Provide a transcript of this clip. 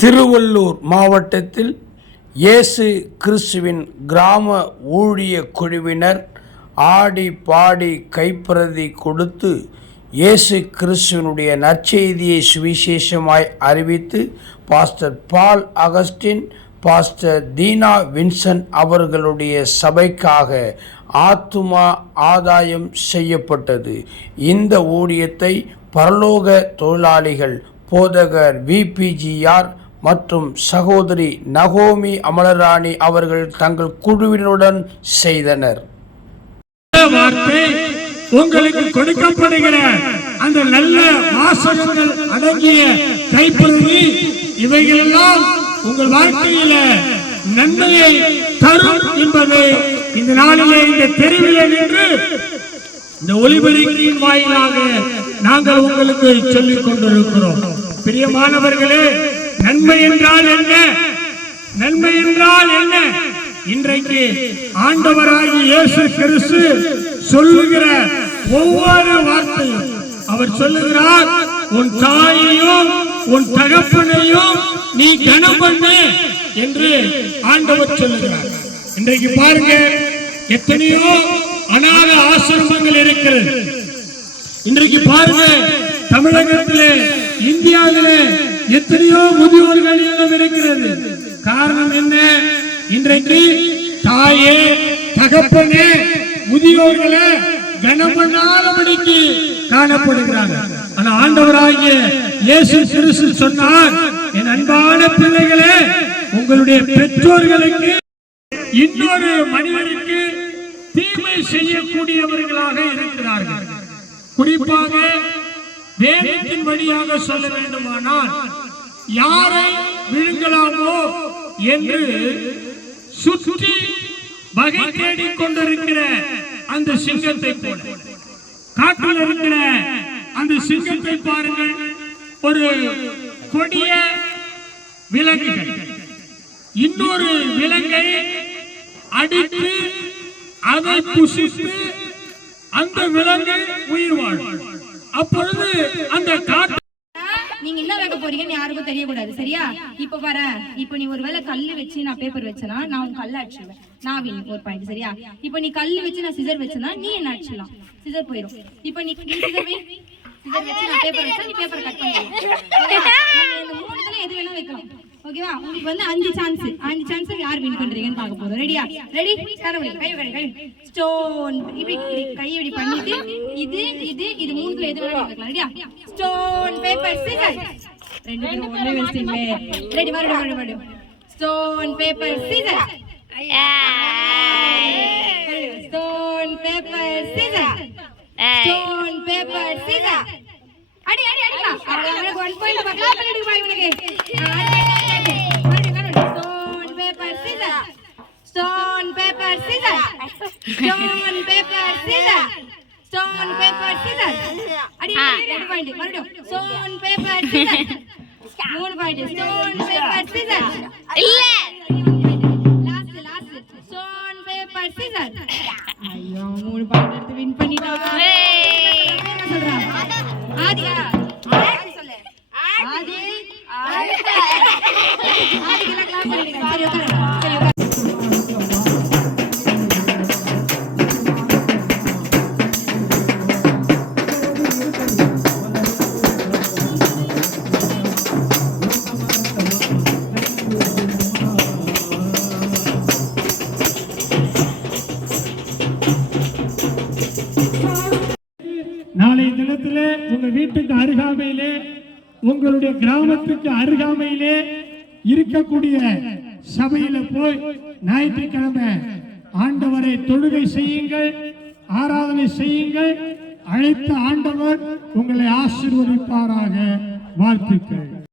திருவள்ளூர் மாவட்டத்தில் இயேசு கிறிஸ்துவின் கிராம ஊழிய குழுவினர் ஆடி பாடி கைப்பிரதி கொடுத்து இயேசு கிறிஸ்துவனுடைய நற்செய்தியை சுவிசேஷமாய் அறிவித்து pastor Paul Augustine, pastor Deena Vincent அவர்களுடைய சபைக்காக ஆத்துமா ஆதாயம் செய்யப்பட்டது. இந்த ஊழியத்தை பரலோக தொழிலாளிகள் போதகர் விபிஜிஆர் மற்றும் சகோதரி நகோமி அமலராணி அவர்கள் தங்கள் குழுவினுடன் செய்தனர். உங்களுக்கு கொடுக்கப்படுகிற அந்த நல்ல வாசகங்கள் அடங்கிய கைப்பிரதி இவைகளெல்லாம் உங்கள் வாழ்க்கையில நன்மையை தரும் என்பது இந்த நாளிலே இந்த தெருவிலே நின்று இந்த ஒளிபெருக்கியின் வாயிலாக நாங்கள் உங்களுக்கு சொல்லிக் கொண்டிருக்கிறோம். பிரியமானவர்களே, நன்மை என்றால் என்ன? நன்மை என்றால் என்ன? இன்றைக்கு ஆண்டவராகிய இயேசு கிறிஸ்து சொல்லுகிற ஒவ்வொரு வார்த்தையும் அவர் சொல்லுகிறார், உன் தாயையும் உன் தகப்பனையும் நீ கனம் பண்ணு என்று ஆண்டவர் சொல்லுகிறார். இன்றைக்கு பாருங்க, எத்தனையோ அநாத ஆசிரமங்கள் இருக்கிறது. இன்றைக்கு பாருங்க, தமிழகத்திலே இந்தியாவிலே எத்தனையோ முதியோர்கள் இல்லம் இருக்கிறது. காரணம் என்ன? இன்றைக்கு தாயே தகப்பனே முதியோர்களை கனமண்ணாதபடிக்கு காணப்படுகிறார்கள். ஆனா ஆண்டவராகிய இயேசு கிறிஸ்து சொன்னார், என் அன்பான பிள்ளைகளே, உங்களுடைய பெற்றோர்களுக்கு இன்னொரு மனிதருக்கு தீமை செய்யக்கூடியவர்களாக இருக்கிறார்கள். குறிப்பாக வேதத்தின் வழியாக சொல்ல வேண்டுமானால், யாரை விழுங்கலாமோ என்று சுற்றி வகை தேடிக் கொண்டிருக்கிற அந்த சிங்கத்தை போல, காட்டில் இருக்கிற அந்த சிங்கத்தை பாருங்கள், ஒரு கொடிய விலங்குகள் இன்னொரு விலங்கை அடித்து அதை புசித்து அந்த விலங்கை உயிர் வாழும். அப்பொழுது அந்த காட்டு நீங்க என்ன வைக்க போறீங்கன்னு யாருக்கும் தெரியக்கூடாது, சரியா? இப்ப வர, இப்ப நீ ஒருவேளை கல்லு வச்சு நான் பேப்பர் வச்சனா நான் உன் கல்ல அடிச்சிடுவேன், நான் வின் ஒரு பாயிண்ட், சரியா? இப்ப நீ கல்லு வச்சு நான் சிசர் வச்சனா நீ என்ன அடிச்சிடலாம், சிசர் போயிடும். இப்ப நீ சிசர் வச்சு நான் பேப்பர் வச்சா நீ பேப்பர் கட் பண்ணிடுவேன். இந்த மூணுத்துல எது வேணா வைக்கலாம், ஓகேவா? உங்களுக்கு வந்து 5 சான்ஸ் யார் வின் பண்றீங்கன்னு பார்க்க போறோம். ரெடியா? ரெடி? கை ஸ்டோன் இப்படி கை இப்படி பண்ணிட்டு இது இது இது மூணுல எது வேணா வைக்கலாம். ரெடியா? Stone paper scissor. ரெண்டு பேரும் ஒண்ணே வெச்சிட்டீங்களே. ரெடி? மறுபடியும் stone paper scissor. Stone paper scissor. Stone paper scissor. அடி அடிக்கலாம். அவங்களுக்கு 1 பாயிண்ட் பார்க்கலாம். பண்ணி பாய் உனக்கு. Stone, paper, scissors. Stone, paper, scissors. Stone, paper, scissors. Adi, 2 point. Stone, paper, scissors. 3 point. Stone, paper, scissors. Illa. Last. Stone, paper, scissors. Ayyo, 3 point எடுத்து win பண்ணிட்டா. என்ன சொல்றா? ஆதியா. சொல்லு. ஆதி. ஆதிக்கு கிளாப் பண்ணிடுங்க. சரி உட்காரு. நாளைய தினத்திலே உங்க வீட்டுக்கு அருகாமையிலே, உங்களுடைய கிராமத்துக்கு அருகாமையிலே இருக்கக்கூடிய சபையில போய் ஞாயிற்றுக்கிழமை ஆண்டவரை தொழுகை செய்யுங்கள், ஆராதனை செய்யுங்கள். அழைத்த ஆண்டவர் உங்களை ஆசீர்வதிப்பாராக. வாழ்த்துக்கள்.